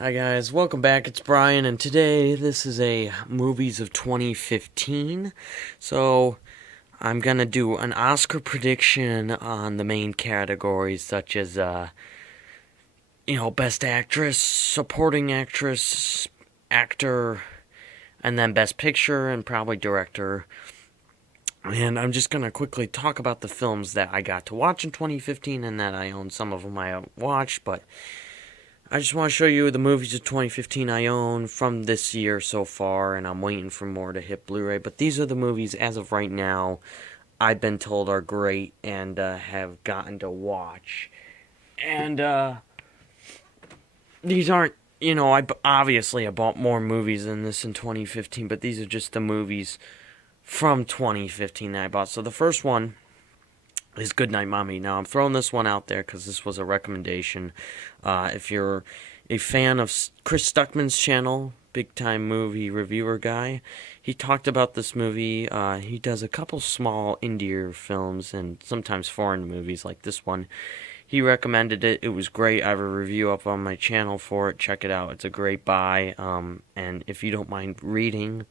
Hi guys, welcome back. It's Brian, and today this is a movies of 2015. So I'm gonna do an Oscar prediction on the main categories such as best actress, supporting actress, actor, and then best picture and probably director. And I'm just gonna quickly talk about the films that I got to watch in 2015 and that I own. Some of them I watched, but I just want to show you the movies of 2015 I own from this year so far, and I'm waiting for more to hit Blu-ray. But these are the movies, as of right now, I've been told are great and have gotten to watch. And these aren't, I bought more movies than this in 2015, but these are just the movies from 2015 that I bought. So the first one is Goodnight Mommy. Now, I'm throwing this one out there because this was a recommendation. If you're a fan of Chris Stuckman's channel, big time movie reviewer guy, he talked about this movie. He does a couple small indie films and sometimes foreign movies like this one. He recommended it. It was great. I have a review up on my channel for it. Check it out. It's a great buy. And if you don't mind reading,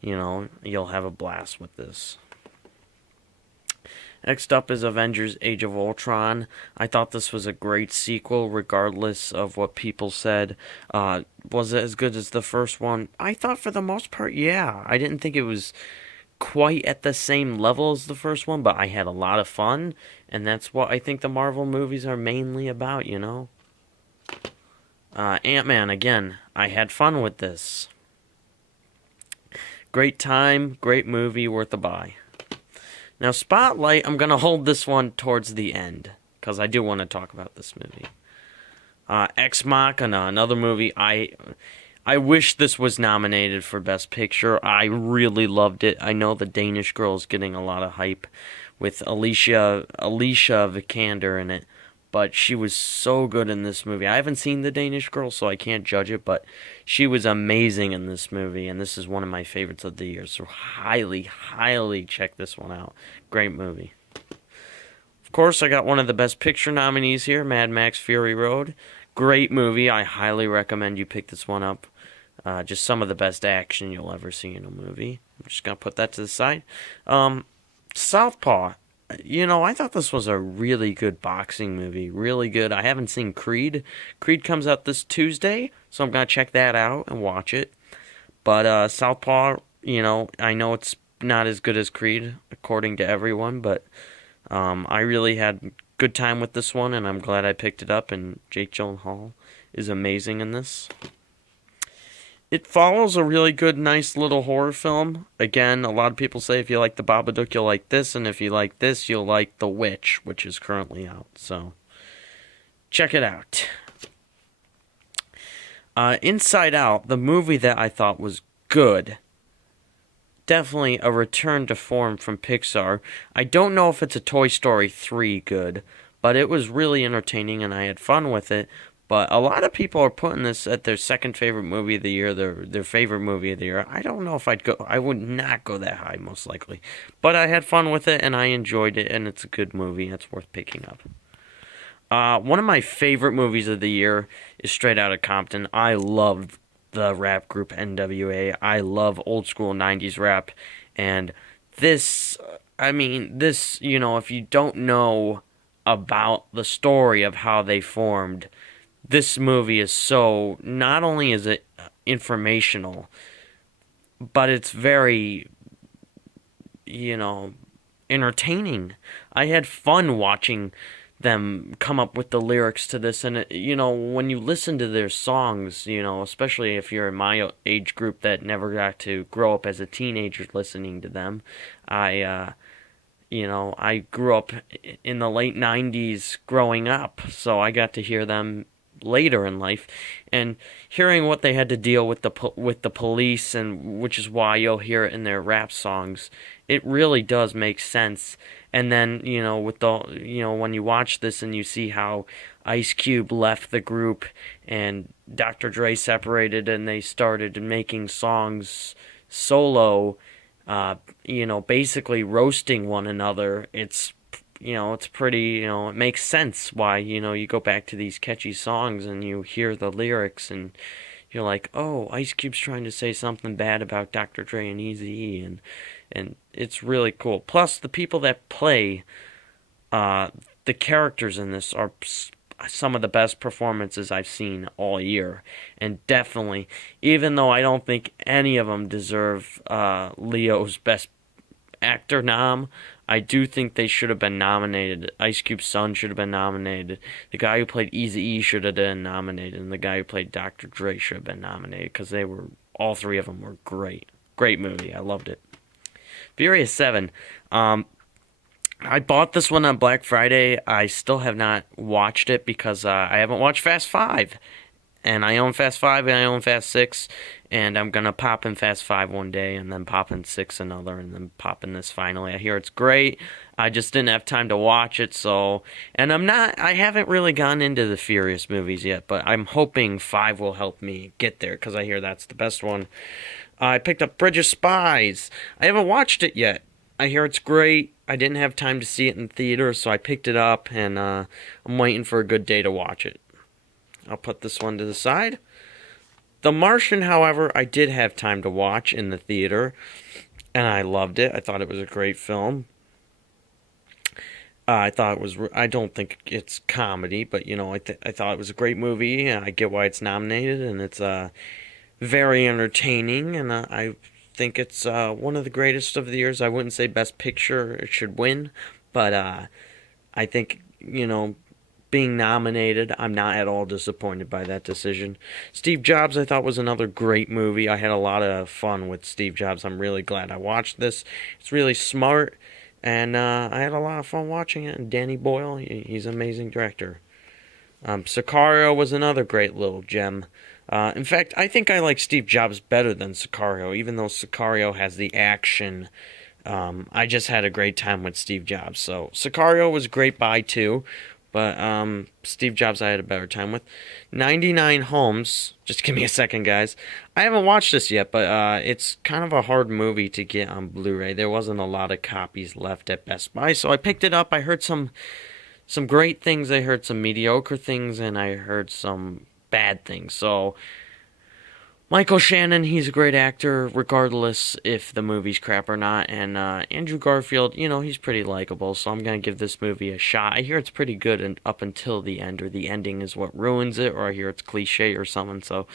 you'll have a blast with this. Next up is Avengers Age of Ultron. I thought this was a great sequel, regardless of what people said. Was it as good as the first one? I thought for the most part, yeah. I didn't think it was quite at the same level as the first one, but I had a lot of fun, and that's what I think the Marvel movies are mainly about, Ant-Man, again, I had fun with this. Great time, great movie, worth a buy. Now, Spotlight, I'm going to hold this one towards the end, because I do want to talk about this movie. Ex Machina, another movie. I wish this was nominated for Best Picture. I really loved it. I know the Danish Girl is getting a lot of hype with Alicia Vikander in it, but she was so good in this movie. I haven't seen the Danish Girl, so I can't judge it, but she was amazing in this movie, and this is one of my favorites of the year. So highly, highly check this one out. Great movie. Of course, I got one of the Best Picture nominees here, Mad Max Fury Road. Great movie. I highly recommend you pick this one up. Just some of the best action you'll ever see in a movie. I'm just going to put that to the side. Southpaw. I thought this was a really good boxing movie. Really good. I haven't seen Creed. Creed comes out this Tuesday, so I'm going to check that out and watch it. But Southpaw, I know it's not as good as Creed, according to everyone, but I really had good time with this one, and I'm glad I picked it up, and Jake Gyllenhaal is amazing in this. It follows a really good, nice little horror film. Again, a lot of people say if you like The Babadook, you'll like this, and if you like this, you'll like The Witch, which is currently out. So, check it out. Inside Out, the movie that I thought was good. Definitely a return to form from Pixar. I don't know if it's a Toy Story 3 good, but it was really entertaining and I had fun with it. But a lot of people are putting this at their second favorite movie of the year, their favorite movie of the year. I don't know if I would not go that high, most likely. But I had fun with it, and I enjoyed it, and it's a good movie. It's worth picking up. One of my favorite movies of the year is Straight Outta Compton. I love the rap group NWA. I love old school 90s rap. And this, if you don't know about the story of how they formed, this movie is so, not only is it informational, but it's very, entertaining. I had fun watching them come up with the lyrics to this, and when you listen to their songs, especially if you're in my age group that never got to grow up as a teenager listening to them, I grew up in the late 90s growing up, so I got to hear them later in life, and hearing what they had to deal with the police, and which is why you'll hear it in their rap songs, it really does make sense. And then with the when you watch this and you see how Ice Cube left the group and Dr. Dre separated and they started making songs solo, basically roasting one another, it's it's pretty, it makes sense why, you go back to these catchy songs and you hear the lyrics and you're like, oh, Ice Cube's trying to say something bad about Dr. Dre and Eazy-E, and it's really cool. Plus, the people that play uh, the characters in this are some of the best performances I've seen all year, and definitely, even though I don't think any of them deserve Leo's Best Actor nom, I do think they should have been nominated. Ice Cube's son should have been nominated. The guy who played Eazy-E should have been nominated, and the guy who played Dr. Dre should have been nominated because all three of them were great. Great movie. I loved it. Furious 7. I bought this one on Black Friday. I still have not watched it because I haven't watched Fast 5. And I own Fast 5 and I own Fast 6. And I'm going to pop in Fast 5 one day and then pop in 6 another and then pop in this finally. I hear it's great. I just didn't have time to watch it, so... And I haven't really gone into the Furious movies yet, but I'm hoping 5 will help me get there because I hear that's the best one. I picked up Bridge of Spies. I haven't watched it yet. I hear it's great. I didn't have time to see it in theater, so I picked it up, and I'm waiting for a good day to watch it. I'll put this one to the side. The Martian, however, I did have time to watch in the theater, and I loved it. I thought it was a great film. I don't think it's comedy, but, I thought it was a great movie, and I get why it's nominated, and it's very entertaining, and I think it's one of the greatest of the years. I wouldn't say Best Picture it should win, but I think, being nominated, I'm not at all disappointed by that decision. Steve Jobs, I thought, was another great movie. I had a lot of fun with Steve Jobs. I'm really glad I watched this. It's really smart, and I had a lot of fun watching it. And Danny Boyle, he's an amazing director. Sicario was another great little gem. In fact, I think I like Steve Jobs better than Sicario, even though Sicario has the action. I just had a great time with Steve Jobs. So Sicario was great buy too, but Steve Jobs I had a better time with. 99 Homes, just give me a second, guys. I haven't watched this yet, but it's kind of a hard movie to get on Blu-ray. There wasn't a lot of copies left at Best Buy, so I picked it up. I heard some great things, I heard some mediocre things, and I heard some bad things. So Michael Shannon, he's a great actor regardless if the movie's crap or not, and Andrew Garfield, he's pretty likable, so I'm gonna give this movie a shot. I hear it's pretty good and up until the end, or the ending is what ruins it, or I hear it's cliche or something, so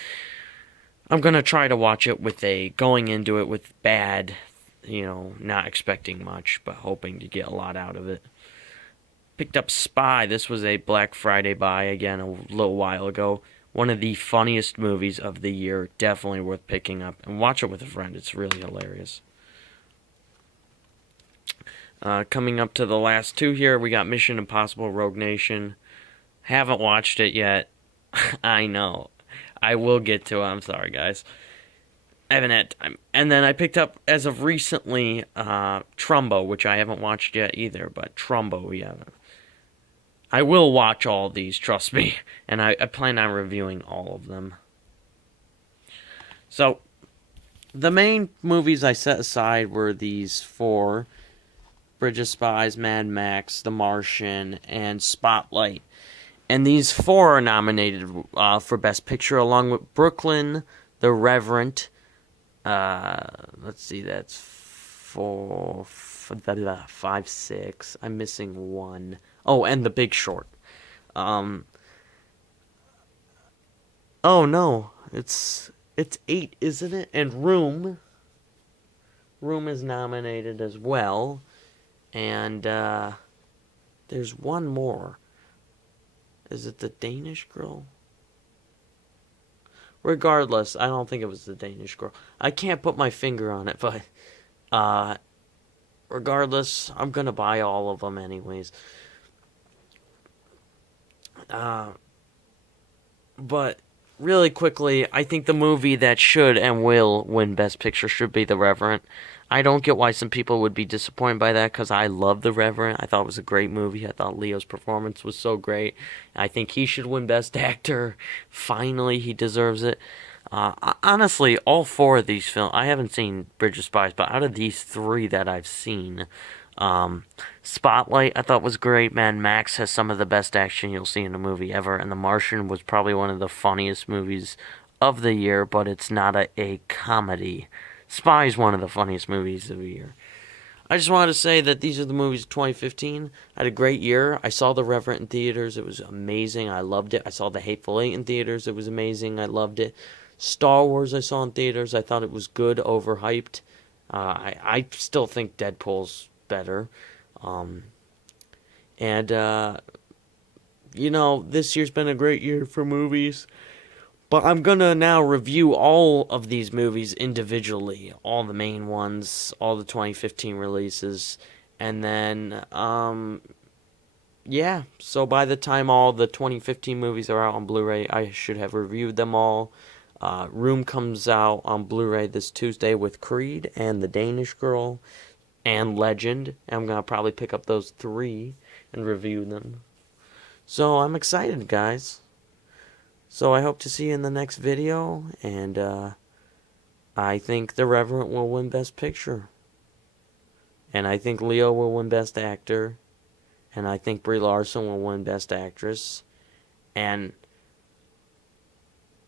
I'm gonna try to watch it going into it with bad, not expecting much but hoping to get a lot out of it. Picked up Spy. This was a Black Friday buy again a little while ago. One of the funniest movies of the year. Definitely worth picking up. And watch it with a friend. It's really hilarious. Coming up to the last two here, we got Mission Impossible Rogue Nation. Haven't watched it yet. I know. I will get to it. I'm sorry, guys. I haven't had time. And then I picked up, as of recently, Trumbo, which I haven't watched yet either. But Trumbo, yeah. I will watch all of these, trust me. And I plan on reviewing all of them. So, the main movies I set aside were these four. Bridge of Spies, Mad Max, The Martian, and Spotlight. And these four are nominated for Best Picture, along with Brooklyn, The Reverend. Let's see, that's 5, 6. I'm missing one. Oh, and The Big Short. Oh no, it's 8, isn't it? And Room is nominated as well. And there's one more. Is it The Danish Girl? Regardless, I don't think it was The Danish Girl. I can't put my finger on it, but regardless, I'm gonna buy all of them anyways. But really quickly, I think the movie that should and will win Best Picture should be The Revenant. I don't get why some people would be disappointed by that, because I love The Revenant. I thought it was a great movie. I thought Leo's performance was so great. I think he should win Best Actor. Finally, he deserves it. Honestly, all four of these films, I haven't seen Bridge of Spies, but out of these three that I've seen, Spotlight, I thought was great, man. Max has some of the best action you'll see in a movie ever, and The Martian was probably one of the funniest movies of the year, but it's not a comedy. Spy is one of the funniest movies of the year. I just wanted to say that these are the movies of 2015. I had a great year. I saw The Revenant in theaters. It was amazing. I loved it. I saw The Hateful Eight in theaters. It was amazing. I loved it. Star Wars I saw in theaters. I thought it was good, overhyped. I still think Deadpool's better. Um, and, this year's been a great year for movies. But I'm gonna now review all of these movies individually, all the main ones, all the 2015 releases, and then, yeah. So by the time all the 2015 movies are out on Blu-ray, I should have reviewed them all. Room comes out on Blu-ray this Tuesday with Creed and The Danish Girl and Legend. I'm gonna probably pick up those three and review them. So I'm excited, guys. So I hope to see you in the next video, and I think The Revenant will win Best Picture. And I think Leo will win Best Actor. And I think Brie Larson will win Best Actress. And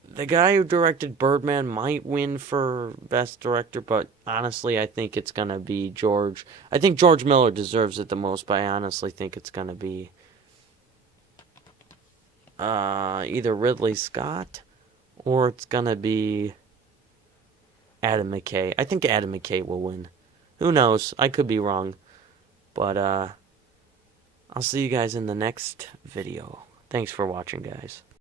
the guy who directed Birdman might win for Best Director, but honestly, I think it's going to be George. I think George Miller deserves it the most, but I honestly think it's going to be either Ridley Scott or it's going to be Adam McKay. I think Adam McKay will win. Who knows? I could be wrong. But I'll see you guys in the next video. Thanks for watching, guys.